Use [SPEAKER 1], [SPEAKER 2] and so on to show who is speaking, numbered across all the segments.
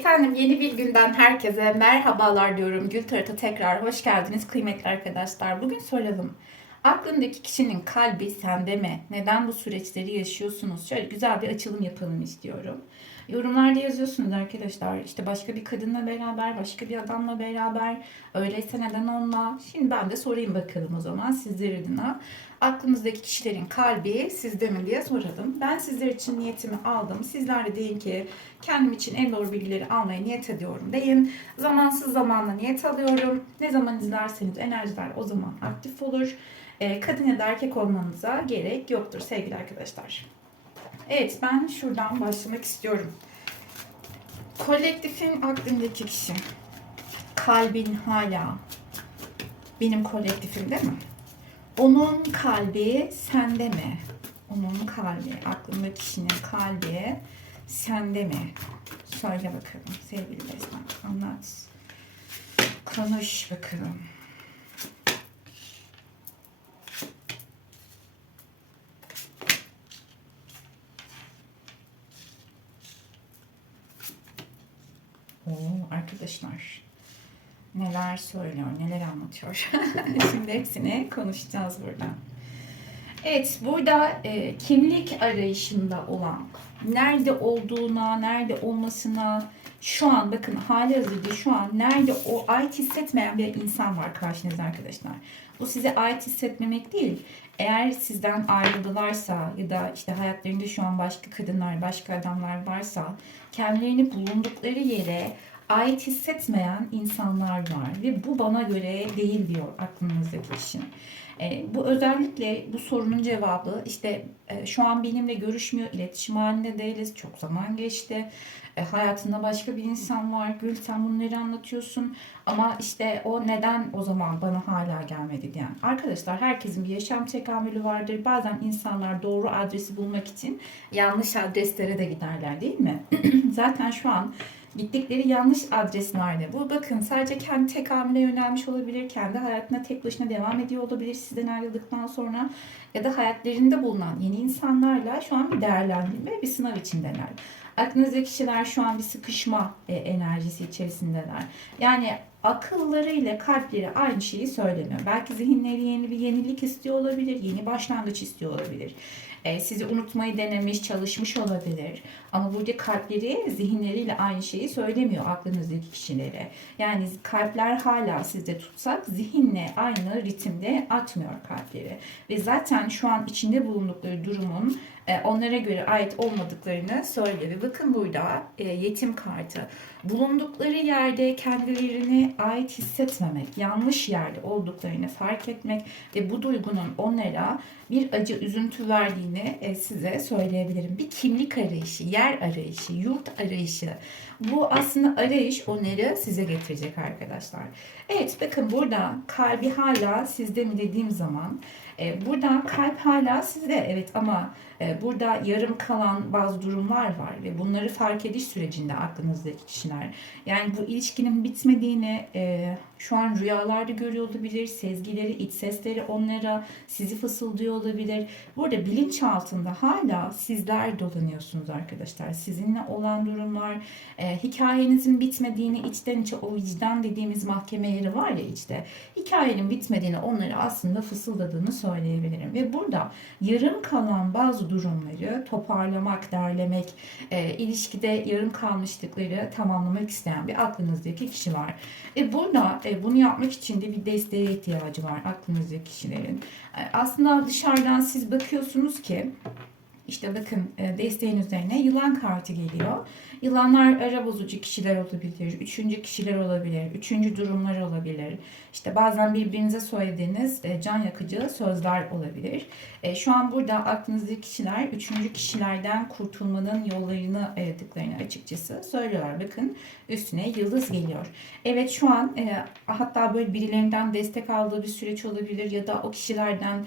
[SPEAKER 1] Efendim yeni bir günden herkese merhabalar diyorum. Gül Tarot'a tekrar hoş geldiniz kıymetli arkadaşlar. Bugün soralım. Aklındaki kişinin kalbi sende mi? Neden bu süreçleri yaşıyorsunuz? Şöyle güzel bir açılım yapalım istiyorum. Yorumlarda yazıyorsunuz arkadaşlar. İşte başka bir kadınla beraber, başka bir adamla beraber. Öyleyse neden onunla? Şimdi ben de sorayım bakalım o zaman sizler adına. Aklınızdaki kişilerin kalbi sizde mi diye soralım. Ben sizler için niyetimi aldım. Sizler de deyin ki kendim için en doğru bilgileri almaya niyet ediyorum deyin. Zamansız zamanla niyet alıyorum. Ne zaman izlerseniz enerjiler o zaman aktif olur. Ee, kadın ya da erkek olmanıza gerek yoktur sevgili arkadaşlar. Evet ben şuradan başlamak istiyorum. Kolektifin aklındaki kişi. Kalbin hala benim kolektifim değil mi? Onun kalbi sende mi? Onun kalbi, aklındaki kişinin kalbi sende mi? Söyle bakalım sevgili Destan. Anlat. Konuş bakalım. Oo, arkadaşlar neler söylüyor, neler anlatıyor. Şimdi hepsini konuşacağız burada. Evet, burada e, kimlik arayışında olan, nerede olduğuna, nerede olmasına, şu an bakın hali hazırda şu an nerede o ait hissetmeyen bir insan var karşınızda arkadaşlar. Bu size ait hissetmemek değil. Eğer sizden ayrıldılarsa ya da işte hayatlarında şu an başka kadınlar, başka adamlar varsa kendilerini bulundukları yere ait hissetmeyen insanlar var ve bu bana göre değil diyor aklınızdaki kişi. E, bu özellikle bu sorunun cevabı işte e, şu an benimle görüşmüyor, iletişim halinde değiliz, çok zaman geçti. E, hayatında başka bir insan var, Gül sen bunları anlatıyorsun ama işte o neden o zaman bana hala gelmedi diyen. Arkadaşlar herkesin bir yaşam tekamülü vardır. Bazen insanlar doğru adresi bulmak için yanlış adreslere de giderler değil mi? Zaten şu an gittikleri yanlış adreslerde. Bu bakın sadece kendi tekamüle yönelmiş olabilir, kendi hayatına tek başına devam ediyor olabilir sizden ayrıldıktan sonra ya da hayatlarında bulunan yeni insanlarla şu an bir değerlendirme, bir sınav içindeler. Aklınızdaki kişiler şu an bir sıkışma e, enerjisi içerisindeler. Yani akılları ile kalpleri aynı şeyi söylemiyor. Belki zihinleri yeni bir yenilik istiyor olabilir, yeni başlangıç istiyor olabilir. E, sizi unutmayı denemiş, çalışmış olabilir. Ama burada kalpleri zihinleriyle aynı şeyi söylemiyor aklınızdaki kişilere. Yani kalpler hala sizde tutsak zihinle aynı ritimde atmıyor kalpleri. Ve zaten şu an içinde bulundukları durumun e, onlara göre ait olmadıklarını söylüyor. Ve bakın burada e, yetim kartı. Bulundukları yerde kendilerini ait hissetmemek, yanlış yerde olduklarını fark etmek ve bu duygunun onlara bir acı, üzüntü verdiğini e, size söyleyebilirim. Bir kimlik arayışı, yer arayışı, yurt arayışı. Bu aslında arayış onları size getirecek arkadaşlar. Evet bakın burada kalbi hala sizde mi dediğim zaman e, burada kalp hala sizde evet ama burada yarım kalan bazı durumlar var ve bunları fark ediş sürecinde aklınızdaki kişiler. Yani bu ilişkinin bitmediğini e, şu an rüyalarda görüyor olabilir, sezgileri, iç sesleri onlara sizi fısıldıyor olabilir. Burada bilinç altında hala sizler dolanıyorsunuz arkadaşlar. Sizinle olan durumlar, e, hikayenizin bitmediğini içten içe o vicdan dediğimiz mahkeme yeri var ya işte. Hikayenin bitmediğini onlara aslında fısıldadığını söyleyebilirim. Ve burada yarım kalan bazı durumları toparlamak, derlemek, e, ilişkide yarım kalmışlıkları tamamlamak isteyen bir aklınızdaki kişi var. E burada e, bunu yapmak için de bir desteğe ihtiyacı var aklınızdaki kişilerin. E, aslında dışarıdan siz bakıyorsunuz ki işte bakın e, desteğin üzerine yılan kartı geliyor. Yılanlar ara bozucu kişiler olabilir, üçüncü kişiler olabilir, üçüncü durumlar olabilir. İşte bazen birbirinize söylediğiniz e, can yakıcı sözler olabilir. E, şu an burada aklınızdaki kişiler üçüncü kişilerden kurtulmanın yollarını aradıklarını açıkçası söylüyorlar. Bakın üstüne yıldız geliyor. Evet şu an hatta böyle birilerinden destek aldığı bir süreç olabilir ya da o kişilerden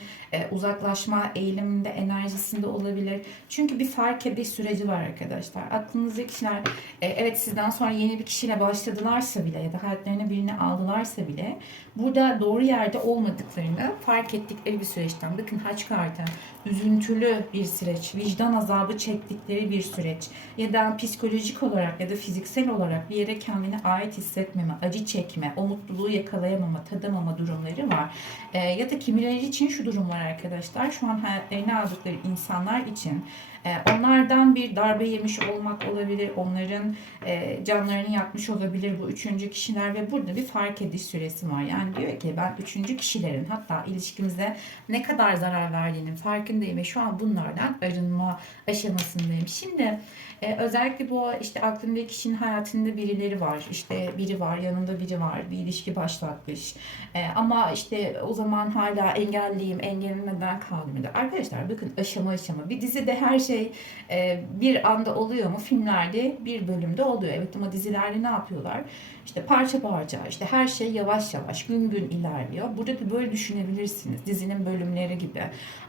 [SPEAKER 1] uzaklaşma eğiliminde, enerjisinde olabilir. Çünkü bir fark ediş süreci var arkadaşlar. Aklınızdaki kişiler e, evet sizden sonra yeni bir kişiyle başladılarsa bile ya da hayatlarına birini aldılarsa bile burada doğru yerde olmadıklarını fark ettikleri bir süreçten. Bakın haç kartı üzüntülü bir süreç, vicdan azabı çektikleri bir süreç ya da psikolojik olarak ya da fiziksel olarak bir yere kendini ait hissetmeme, acı çekme, o mutluluğu yakalayamama, tadamama durumları var. E, ya da kimileri için şu durum var arkadaşlar. Şu an hayatlarına aldıkları insanlar için e, onlardan bir darbe yemiş olmak olabilir. Onların e, canlarını yakmış olabilir bu üçüncü kişiler ve burada bir fark ediş süresi var. Yani diyor ki ben üçüncü kişilerin hatta ilişkimize ne kadar zarar verdiğinin farkındayım ve şu an bunlardan arınma aşamasındayım. Şimdi e, özellikle bu işte aklımdaki kişinin hayatında birileri var. İşte biri var, yanında biri var. Bir ilişki başlatmış. E, ama işte o zaman hala engelliyim, engellemeden kaldım. Ya da Arkadaşlar bakın aşama aşama. Bir dizide her şey e, bir anda oluyor mu? Filmlerde bir bölümde oluyor. Evet ama dizilerde ne yapıyorlar? İşte parça parça, işte her şey yavaş yavaş, gün gün ilerliyor. Burada da böyle düşünebilirsiniz. Dizinin bölümleri gibi.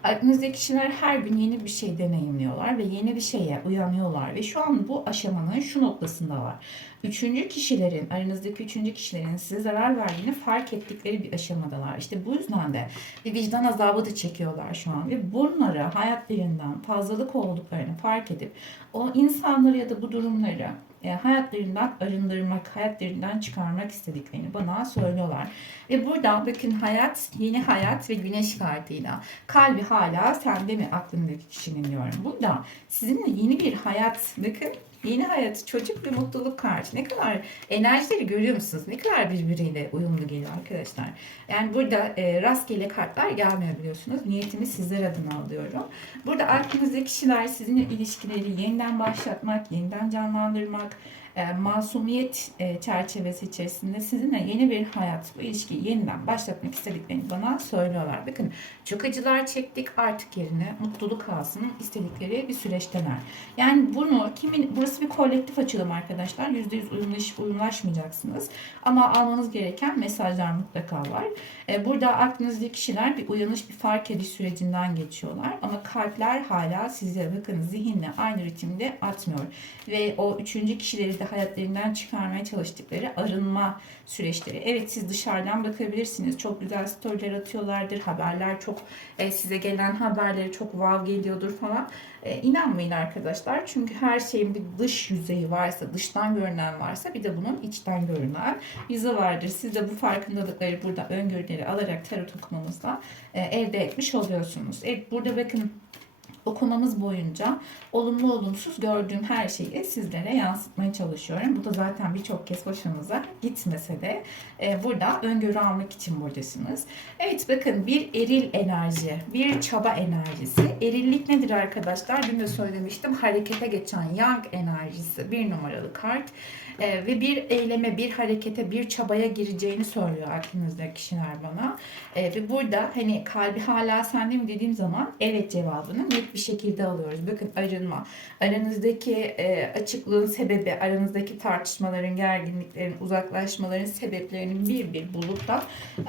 [SPEAKER 1] Aklınızdaki kişiler her gün yeni bir şey deneyimliyorlar ve yeni bir şeye uyanıyorlar. Ve şu an bu aşamanın şu noktasında var. Üçüncü kişilerin, aranızdaki üçüncü kişilerin size zarar verdiğini fark ettikleri bir aşamadalar. İşte bu yüzden de bir vicdan azabı da çekiyorlar şu an. Ve bunlara hayatlarından fazlalık olduklarını fark edip o insanları ya da bu durumları e, hayatlarından arındırmak, hayatlarından çıkarmak istediklerini bana söylüyorlar. Ve burada bakın hayat, yeni hayat ve güneş kartıyla kalbi hala sende mi aklındaki kişinin diyorum. Burada sizinle yeni bir hayat, bakın Yeni hayat, çocuk ve mutluluk kartı. Ne kadar enerjileri görüyor musunuz? Ne kadar birbiriyle uyumlu geliyor arkadaşlar. Yani burada e, rastgele kartlar gelmiyor biliyorsunuz. Niyetimi sizler adına alıyorum. Burada aklınızdaki kişiler sizinle ilişkileri yeniden başlatmak, yeniden canlandırmak, masumiyet e, çerçevesi içerisinde sizinle yeni bir hayat, bu ilişkiyi yeniden başlatmak istediklerini bana söylüyorlar. Bakın çok acılar çektik artık yerine mutluluk alsın istedikleri bir süreçteler. Yani bunu kimin, burası bir kolektif açılım arkadaşlar. %100 uyumlaş, uyumlaşmayacaksınız. Ama almanız gereken mesajlar mutlaka var. E, burada aklınızdaki kişiler bir uyanış, bir fark ediş sürecinden geçiyorlar. Ama kalpler hala size bakın zihinle aynı ritimde atmıyor. Ve o üçüncü kişileri de hayatlarından çıkarmaya çalıştıkları arınma süreçleri. Evet siz dışarıdan bakabilirsiniz. Çok güzel storyler atıyorlardır. Haberler çok e, size gelen haberleri çok wow geliyordur falan. E, inanmayın arkadaşlar. Çünkü her şeyin bir dış yüzeyi varsa, dıştan görünen varsa bir de bunun içten görünen yüzü vardır. Siz de bu farkındalıkları burada öngörüleri alarak tarot okumamızda e, elde etmiş oluyorsunuz. Evet burada bakın okumamız boyunca olumlu olumsuz gördüğüm her şeyi sizlere yansıtmaya çalışıyorum. Bu da zaten birçok kez hoşunuza gitmese de e, burada öngörü almak için buradasınız. Evet bakın bir eril enerji, bir çaba enerjisi. Erillik nedir arkadaşlar? Dün de söylemiştim. Harekete geçen yang enerjisi bir numaralı kart. E, ve bir eyleme, bir harekete, bir çabaya gireceğini söylüyor aklınızdaki kişiler bana. E, ve burada hani kalbi hala sende mi dediğim zaman evet cevabını net bir şekilde alıyoruz. Bakın arınma. Aranızdaki e, açıklığın sebebi, aranızdaki tartışmaların, gerginliklerin, uzaklaşmaların sebeplerinin bir bir bulup da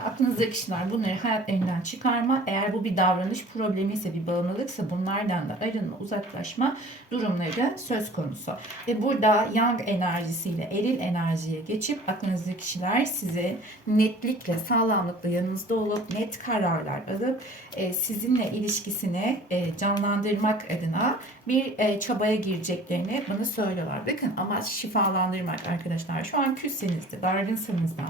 [SPEAKER 1] aklınızdaki kişiler bunları hayatlarından çıkarma. Eğer bu bir davranış problemi ise, bir bağımlılıksa bunlardan da arınma, uzaklaşma durumları söz konusu. Ve burada yang enerjisiyle eril enerjiye geçip aklınızdaki kişiler size netlikle, sağlamlıkla yanınızda olup net kararlar alıp e, sizinle ilişkisini e, canlandırmak adına bir e, çabaya gireceklerini bana söylüyorlar. Bakın amaç şifalandırmak arkadaşlar. Şu an küsseniz de, dargınsanız da,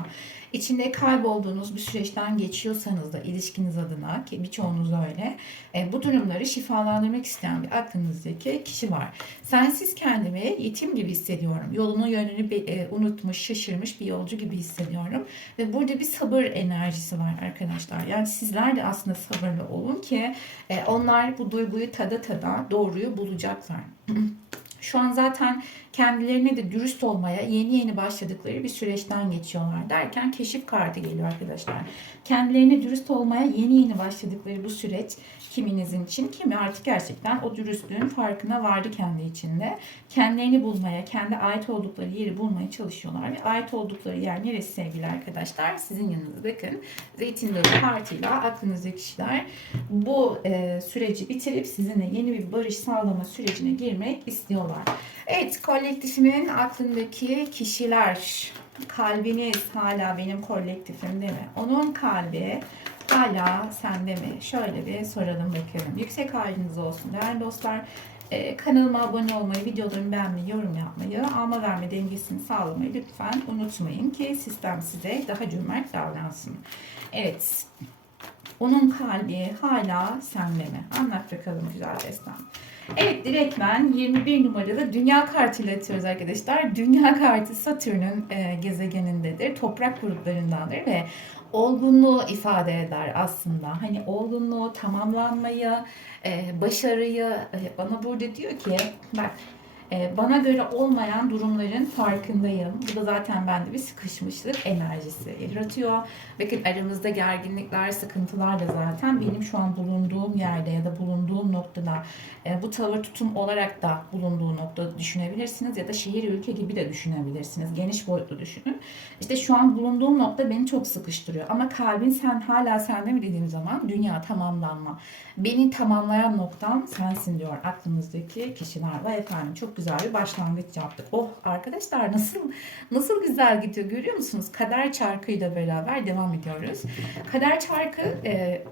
[SPEAKER 1] içinde kaybolduğunuz bir süreçten geçiyorsanız da ilişkiniz adına ki birçoğunuz öyle e, bu durumları şifalandırmak isteyen bir aklınızdaki kişi var. Sensiz kendimi yetim gibi hissediyorum. Yolunu yönünü bir, e, unutmuş, şaşırmış bir yolcu gibi hissediyorum. Ve burada bir sabır enerjisi var arkadaşlar. Yani sizler de aslında sabırlı olun ki e, onlar bu duyguyu tada tada doğruyu bulacaklar. Şu an zaten kendilerine de dürüst olmaya yeni yeni başladıkları bir süreçten geçiyorlar derken keşif kartı geliyor arkadaşlar. Kendilerine dürüst olmaya yeni yeni başladıkları bu süreç kiminizin için, kimi artık gerçekten o dürüstlüğün farkına vardı kendi içinde. Kendilerini bulmaya, kendi ait oldukları yeri bulmaya çalışıyorlar ve ait oldukları yer neresi sevgili arkadaşlar? Sizin yanınızda bakın. Zeytin Dağı Parti'yle aklınızdaki kişiler bu e, süreci bitirip sizinle yeni bir barış sağlama sürecine girmek istiyorlar. Evet, kolektifimin aklındaki kişiler, kalbiniz hala benim kolektifimde mi? Onun kalbi hala sende mi? Şöyle bir soralım bakalım. Yüksek haliniz olsun değerli dostlar. Ee, kanalıma abone olmayı, videolarımı beğenmeyi, yorum yapmayı, alma verme dengesini sağlamayı lütfen unutmayın ki sistem size daha cömert davransın. Evet, onun kalbi hala sende mi? Anlat bakalım güzel destan. Evet direktmen 21 numaralı dünya kartıyla atıyoruz arkadaşlar. Dünya kartı Satürn'ün e, gezegenindedir. Toprak gruplarındandır ve olgunluğu ifade eder aslında. Hani olgunluğu, tamamlanmayı, e, başarıyı e, bana burada diyor ki bak bana göre olmayan durumların farkındayım. Bu da zaten bende bir sıkışmışlık enerjisi yaratıyor. Bakın aramızda gerginlikler, sıkıntılar da zaten benim şu an bulunduğum yerde ya da bulunduğum noktada e, bu tavır tutum olarak da bulunduğu nokta düşünebilirsiniz ya da şehir ülke gibi de düşünebilirsiniz. Geniş boyutlu düşünün. İşte şu an bulunduğum nokta beni çok sıkıştırıyor. Ama kalbin sen hala sende mi dediğim zaman dünya tamamlanma. Beni tamamlayan noktam sensin diyor aklımızdaki kişiler. Vay efendim çok güzel bir başlangıç yaptık. Oh arkadaşlar nasıl nasıl güzel gidiyor görüyor musunuz? Kader çarkıyla beraber devam ediyoruz. Kader çarkı e,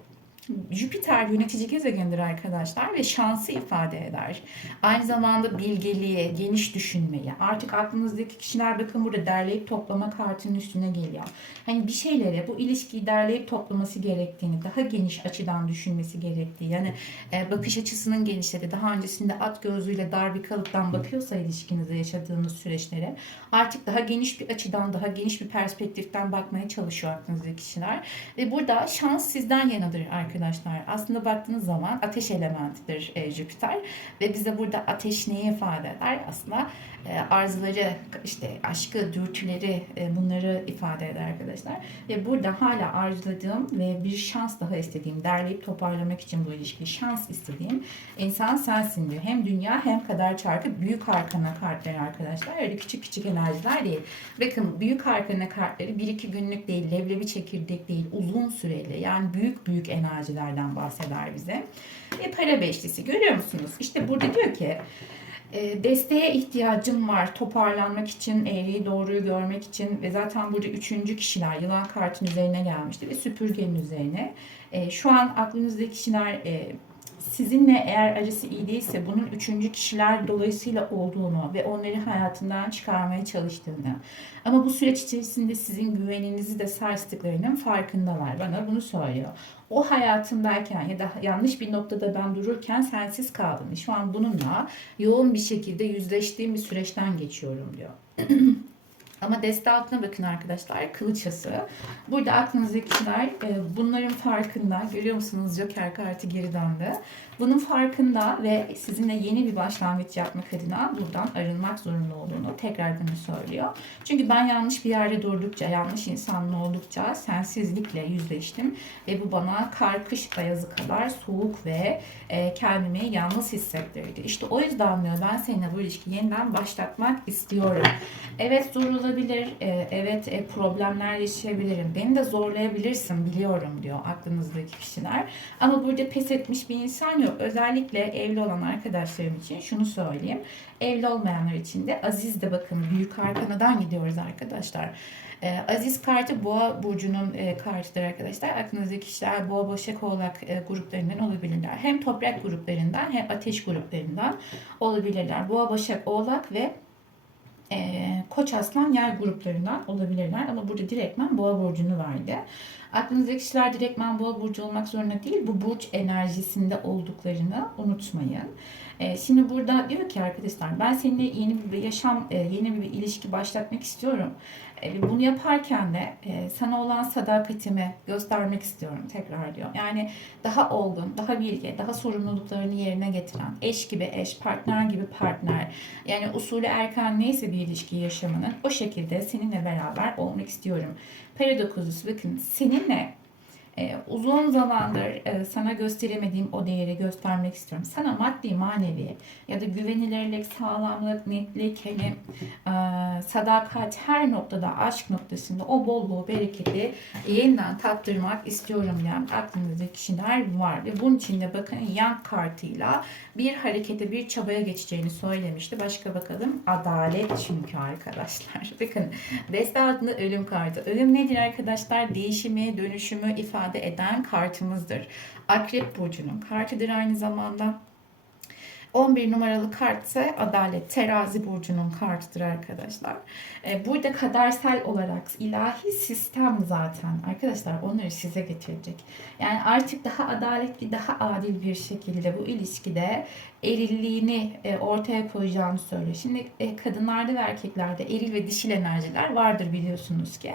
[SPEAKER 1] Jüpiter yönetici gezegendir arkadaşlar ve şansı ifade eder. Aynı zamanda bilgeliği, geniş düşünmeyi. Artık aklınızdaki kişiler bakın burada derleyip toplama kartının üstüne geliyor. Hani bir şeylere bu ilişkiyi derleyip toplaması gerektiğini, daha geniş açıdan düşünmesi gerektiği. Yani e, bakış açısının genişledi. Daha öncesinde at gözlüğüyle dar bir kalıptan bakıyorsa ilişkinize yaşadığınız süreçlere artık daha geniş bir açıdan, daha geniş bir perspektiften bakmaya çalışıyor aklınızdaki kişiler. Ve burada şans sizden yanadır arkadaşlar arkadaşlar. Aslında baktığınız zaman ateş elementidir e, Jüpiter ve bize burada ateş neyi ifade eder? Aslında e, arzuları, işte aşkı, dürtüleri e, bunları ifade eder arkadaşlar. Ve burada hala arzuladığım ve bir şans daha istediğim, derleyip toparlamak için bu ilişkiyi şans istediğim insan sensin diyor. Hem dünya hem kader çarkı büyük arkana kartları arkadaşlar. Öyle küçük küçük enerjiler değil. Bakın büyük arkana kartları bir iki günlük değil, leblebi çekirdek değil, uzun süreli yani büyük büyük enerjilerden bahseder bize. Ve para beşlisi görüyor musunuz? İşte burada diyor ki e, desteğe ihtiyacım var toparlanmak için, eğriyi doğruyu görmek için ve zaten burada üçüncü kişiler yılan kartın üzerine gelmişti ve süpürgenin üzerine. E, şu an aklınızdaki kişiler e, sizinle eğer acısı iyi değilse bunun üçüncü kişiler dolayısıyla olduğunu ve onları hayatından çıkarmaya çalıştığını ama bu süreç içerisinde sizin güveninizi de sarstıklarının farkındalar. Bana bunu söylüyor. O hayatımdayken ya da yanlış bir noktada ben dururken sensiz kaldın. Şu an bununla yoğun bir şekilde yüzleştiğim bir süreçten geçiyorum diyor. Ama deste altına bakın arkadaşlar. Kılıçası. Burada aklınızdaki kişiler e, bunların farkında. Görüyor musunuz? Joker kartı geri döndü. Bunun farkında ve sizinle yeni bir başlangıç yapmak adına buradan arınmak zorunda olduğunu tekrar bunu söylüyor. Çünkü ben yanlış bir yerde durdukça, yanlış insanla oldukça sensizlikle yüzleştim. Ve bu bana kar kış ayazı kadar soğuk ve e, kendimi yalnız hissettirdi. İşte o yüzden diyor ben seninle bu ilişkiyi yeniden başlatmak istiyorum. Evet zor olabilir, e, evet e, problemler yaşayabilirim. Beni de zorlayabilirsin biliyorum diyor aklınızdaki kişiler. Ama burada pes etmiş bir insan yok. Özellikle evli olan arkadaşlarım için şunu söyleyeyim. Evli olmayanlar için de Aziz de bakın büyük arkanadan gidiyoruz arkadaşlar. Ee, Aziz kartı Boğa burcunun e, kartıdır arkadaşlar. Aklınızdaki kişiler Boğa Başak Oğlak e, gruplarından olabilirler. Hem toprak gruplarından hem ateş gruplarından olabilirler. Boğa Başak Oğlak ve e, Koç Aslan yer gruplarından olabilirler ama burada direktmen boğa burcunu verdi. Aklınızdaki kişiler direktmen boğa burcu olmak zorunda değil. Bu burç enerjisinde olduklarını unutmayın. E, şimdi burada diyor ki arkadaşlar ben seninle yeni bir yaşam, e, yeni bir ilişki başlatmak istiyorum. E, bunu yaparken de e, sana olan sadakatimi göstermek istiyorum tekrar diyor. Yani daha olgun, daha bilgi, daha sorumluluklarını yerine getiren, eş gibi eş, partner gibi partner. Yani usulü erken neyse bir ilişki yaşamının o şekilde seninle beraber olmak istiyorum. Para dokuzusu bakın seninle e, uzun zamandır e, sana gösteremediğim o değeri göstermek istiyorum. Sana maddi, manevi ya da güvenilirlik, sağlamlık, netlik, hani e, sadakat her noktada, aşk noktasında o bol bol bereketi yeniden tattırmak istiyorum diyen aklınızda kişiler var. Ve bunun için de bakın yan kartıyla bir harekete, bir çabaya geçeceğini söylemişti. Başka bakalım. Adalet çünkü arkadaşlar. Bakın deste altında ölüm kartı. Ölüm nedir arkadaşlar? Değişimi, dönüşümü ifade eden kartımızdır. Akrep burcunun kartıdır aynı zamanda. 11 numaralı kart ise Adalet Terazi burcunun kartıdır arkadaşlar. Ee, Burada kadersel olarak ilahi sistem zaten arkadaşlar onları size getirecek. Yani artık daha adaletli, daha adil bir şekilde bu ilişkide erilliğini e, ortaya koyacağını söylüyor. Şimdi e, kadınlarda ve erkeklerde eril ve dişil enerjiler vardır biliyorsunuz ki.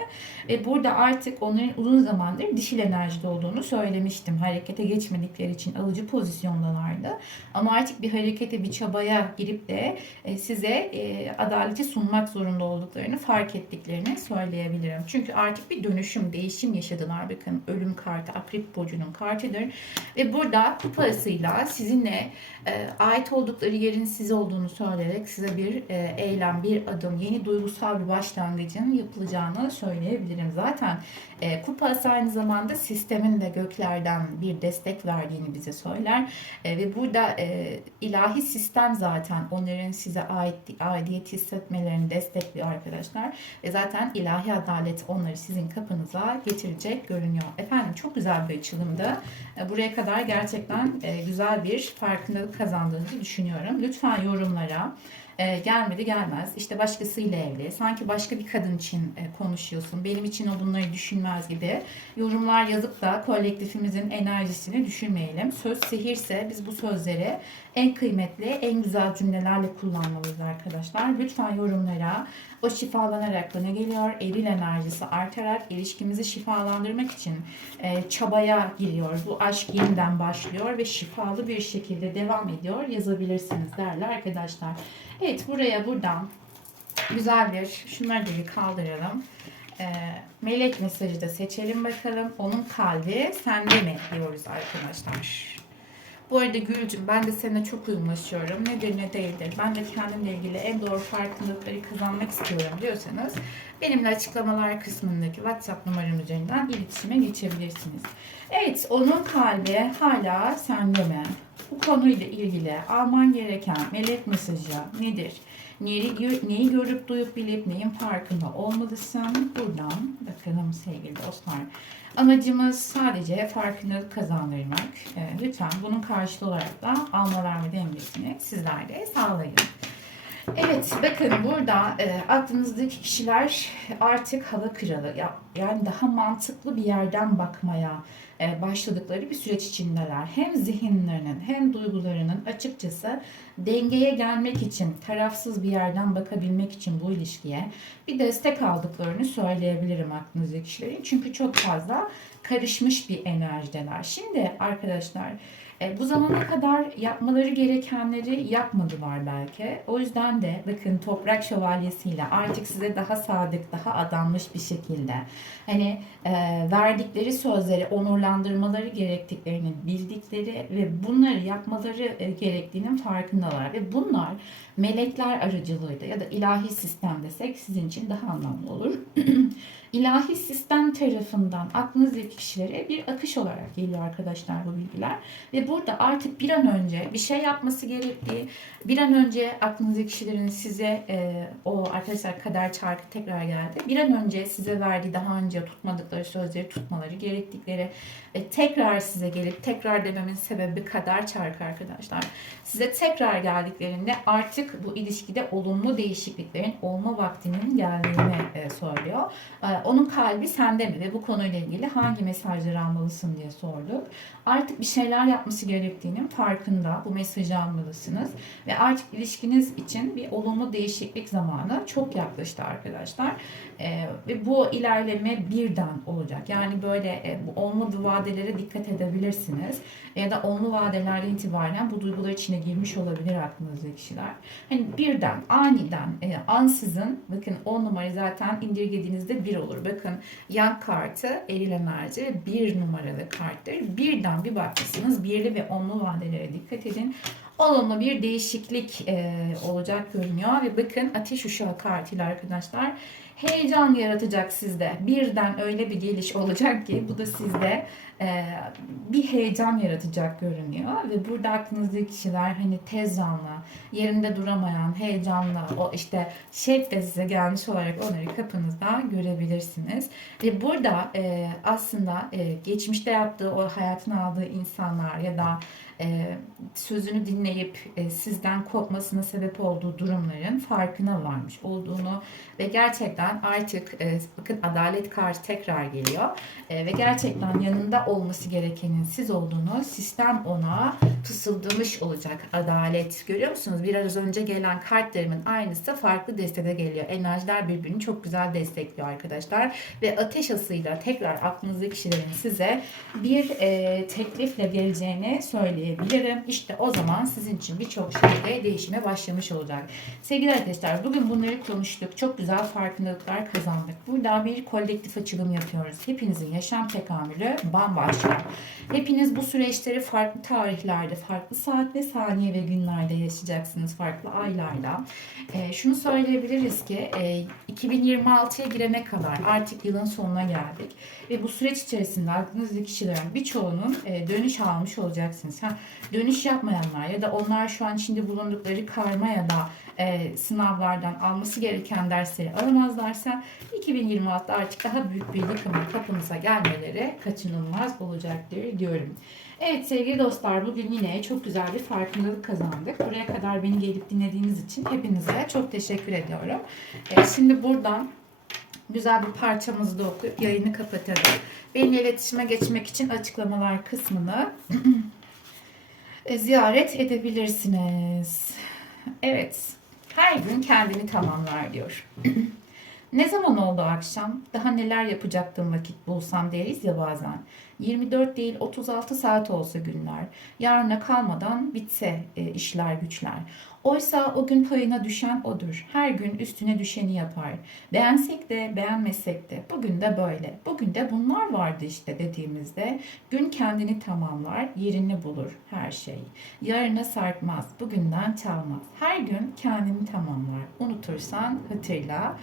[SPEAKER 1] Ve burada artık onların uzun zamandır dişil enerjide olduğunu söylemiştim. Harekete geçmedikleri için alıcı pozisyondalardı. Ama artık bir harekete, bir çabaya girip de e, size e, adaleti sunmak zorunda olduklarını fark ettiklerini söyleyebilirim. Çünkü artık bir dönüşüm, değişim yaşadılar. Bakın ölüm kartı, akrep burcunun kartıdır. Ve burada kupasıyla sizinle e, ait oldukları yerin siz olduğunu söyleyerek size bir e, eylem, bir adım, yeni duygusal bir başlangıcın yapılacağını söyleyebilirim. Zaten e, kupası aynı zamanda sistemin de göklerden bir destek verdiğini bize söyler. E, ve burada e, ilahi sistem zaten onların size ait aidiyet hissetmelerini destekliyor arkadaşlar. Ve zaten ilahi adalet onları sizin kapınıza getirecek görünüyor. Efendim çok güzel bir açılımdı. E, buraya kadar gerçekten e, güzel bir farkındalık kazandığınızı düşünüyorum. Lütfen yorumlara e, gelmedi gelmez. İşte başkasıyla evli. Sanki başka bir kadın için e, konuşuyorsun. Benim için o bunları düşünmez gibi yorumlar yazıp da kolektifimizin enerjisini düşürmeyelim. Söz sihirse biz bu sözleri en kıymetli, en güzel cümlelerle kullanmalıyız arkadaşlar. Lütfen yorumlara o şifalanarak da ne geliyor? Eril enerjisi artarak ilişkimizi şifalandırmak için e, çabaya giriyor. Bu aşk yeniden başlıyor ve şifalı bir şekilde devam ediyor. Yazabilirsiniz değerli arkadaşlar. Evet buraya buradan güzel bir şunları da bir kaldıralım. E, melek mesajı da seçelim bakalım. Onun kalbi sende mi diyoruz arkadaşlar. Bu arada Gülcüm ben de seninle çok uyumlaşıyorum. Nedir ne değildir. Ben de kendimle ilgili en doğru farkındalıkları kazanmak istiyorum diyorsanız benimle açıklamalar kısmındaki WhatsApp numaram üzerinden iletişime geçebilirsiniz. Evet onun kalbi hala sende mi? Bu konuyla ilgili alman gereken melek mesajı nedir? Neyi, neyi görüp duyup bilip neyin farkında olmalısın? Buradan bakalım sevgili dostlar. Amacımız sadece farkındalık kazandırmak. Ee, lütfen bunun karşılığı olarak da alma verme dengesini sizler de sağlayın. Evet bakın burada e, aklınızdaki kişiler artık hava kralı ya, yani daha mantıklı bir yerden bakmaya e, başladıkları bir süreç içindeler. Hem zihinlerinin hem duygularının açıkçası dengeye gelmek için tarafsız bir yerden bakabilmek için bu ilişkiye bir destek aldıklarını söyleyebilirim aklınızdaki kişilerin. Çünkü çok fazla karışmış bir enerjideler. Şimdi arkadaşlar e, bu zamana kadar yapmaları gerekenleri yapmadılar belki. O yüzden de bakın toprak şövalyesiyle artık size daha sadık, daha adanmış bir şekilde hani e, verdikleri sözleri onurlandırmaları gerektiklerini bildikleri ve bunları yapmaları e, gerektiğinin farkındalar ve bunlar melekler aracılığıyla ya da ilahi sistem desek sizin için daha anlamlı olur. ilahi sistem tarafından aklınızdaki kişilere bir akış olarak geliyor arkadaşlar bu bilgiler. Ve burada artık bir an önce bir şey yapması gerektiği, bir an önce aklınızdaki kişilerin size e, o arkadaşlar kader çarkı tekrar geldi. Bir an önce size verdiği daha önce tutmadıkları sözleri tutmaları gerektikleri ve tekrar size gelip tekrar dememin sebebi kader çarkı arkadaşlar. Size tekrar geldiklerinde artık bu ilişkide olumlu değişikliklerin olma vaktinin geldiğini e, söylüyor. E, onun kalbi sende mi ve bu konuyla ilgili hangi mesajları almalısın diye sorduk. Artık bir şeyler yapması gerektiğinin farkında. Bu mesajı almalısınız. Ve artık ilişkiniz için bir olumlu değişiklik zamanı çok yaklaştı arkadaşlar. Ee, ve bu ilerleme birden olacak. Yani böyle e, bu olumlu vadelere dikkat edebilirsiniz. Ya da olumlu vadelerden itibaren bu duygular içine girmiş olabilir aklınızdaki kişiler. Hani birden, aniden, e, ansızın bakın 10 numara zaten indirgediğinizde bir olur. Bakın yan kartı eril enerji ve numaralı karttır. Birden bir bakmışsınız birli ve onlu vadelere dikkat edin. Olumlu bir değişiklik e, olacak görünüyor ve bakın ateş uşağı kartıyla arkadaşlar heyecan yaratacak sizde. Birden öyle bir geliş olacak ki bu da sizde e, bir heyecan yaratacak görünüyor ve burada aklınızdaki kişiler hani tez canlı, yerinde duramayan, heyecanlı, o işte şevkle size gelmiş olarak onları kapınızda görebilirsiniz. Ve burada e, aslında e, geçmişte yaptığı o hayatına aldığı insanlar ya da sözünü dinleyip e, sizden kopmasına sebep olduğu durumların farkına varmış olduğunu ve gerçekten artık e, bakın adalet kartı tekrar geliyor E, ve gerçekten yanında olması gerekenin siz olduğunu sistem ona fısıldamış olacak adalet. Görüyor musunuz? Biraz önce gelen kartlarımın aynısı farklı destede geliyor. Enerjiler birbirini çok güzel destekliyor arkadaşlar ve ateş asıyla tekrar aklınızdaki kişilerin size bir e, teklifle geleceğini söyleyebilirim. İşte o zaman sizin için birçok şeyde değişime başlamış olacak. Sevgili arkadaşlar bugün bunları konuştuk. Çok güzel farkındalıklar kazandık. Burada bir kolektif açılım yapıyoruz. Hepinizin yaşam tekamülü bambaşka. Hepiniz bu süreçleri farklı tarihlerde farklı saat ve saniye ve günlerde yaşayacaksınız farklı aylarda. E, şunu söyleyebiliriz ki e, 2026'ya girene kadar artık yılın sonuna geldik. Ve bu süreç içerisinde aklınızdaki kişilerin birçoğunun e, dönüş almış olacaksınız. Ha, dönüş yapmayanlar ya da onlar şu an içinde bulundukları karma ya da e, sınavlardan alması gereken dersleri alamazlarsa 2026'da artık daha büyük bir yıkımın kapımıza gelmeleri kaçınılmaz olacaktır diyorum. Evet sevgili dostlar bugün yine çok güzel bir farkındalık kazandık. Buraya kadar beni gelip dinlediğiniz için hepinize çok teşekkür ediyorum. E, şimdi buradan güzel bir parçamızı da okuyup yayını kapatalım. Benimle iletişime geçmek için açıklamalar kısmını ziyaret edebilirsiniz. Evet, her gün kendini tamamlar diyor. ne zaman oldu akşam? Daha neler yapacaktım vakit bulsam deriz ya bazen. 24 değil 36 saat olsa günler. Yarına kalmadan bitse e, işler güçler. Oysa o gün payına düşen odur. Her gün üstüne düşeni yapar. Beğensek de beğenmesek de bugün de böyle. Bugün de bunlar vardı işte dediğimizde gün kendini tamamlar, yerini bulur her şey. Yarına sarkmaz, bugünden çalmaz. Her gün kendini tamamlar. Unutursan hatırla.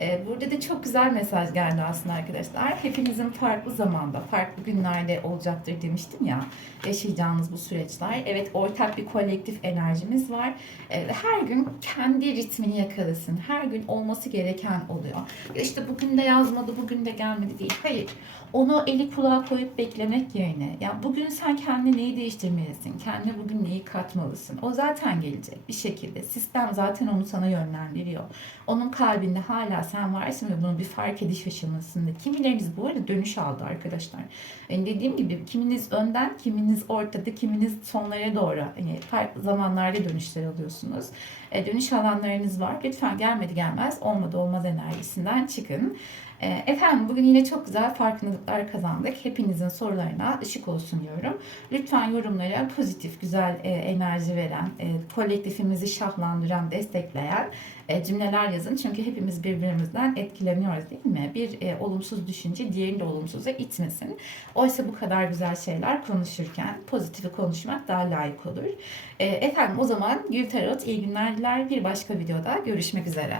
[SPEAKER 1] Ee, Burada da çok güzel mesaj geldi aslında arkadaşlar. Hepimizin farklı zamanda, farklı günlerde olacaktır demiştim ya. Yaşayacağınız bu süreçler. Evet ortak bir kolektif enerjimiz var. Ee, Her gün kendi ritmini yakalasın. Her gün olması gereken oluyor. İşte bugün de yazmadı, bugün de gelmedi değil. Hayır. Onu eli kulağa koyup beklemek yerine ya bugün sen kendine neyi değiştirmelisin? Kendine bugün neyi katmalısın? O zaten gelecek bir şekilde. Sistem zaten onu sana yönlendiriyor. Onun kalbinde hala sen varsın ve bunu bir fark ediş aşamasında. Kimileriniz bu arada dönüş aldı arkadaşlar. Yani dediğim gibi kiminiz önden, kiminiz ortada, kiminiz sonlara doğru. Hani farklı zamanlarda dönüşler alıyorsunuz. E, dönüş alanlarınız var. Lütfen gelmedi gelmez, olmadı olmaz enerjisinden çıkın. E, efendim bugün yine çok güzel farkındalıklar kazandık. Hepinizin sorularına ışık olsun diyorum. Lütfen yorumlara pozitif, güzel e, enerji veren, e, kolektifimizi şahlandıran, destekleyen e, cümleler yazın. Çünkü hepimiz birbirimizden etkileniyoruz değil mi? Bir olumsuz düşünce diğerini de olumsuza itmesin. Oysa bu kadar güzel şeyler konuşurken pozitifi konuşmak daha layık olur. Efendim o zaman Gül Tarot iyi günler diler. Bir başka videoda görüşmek üzere.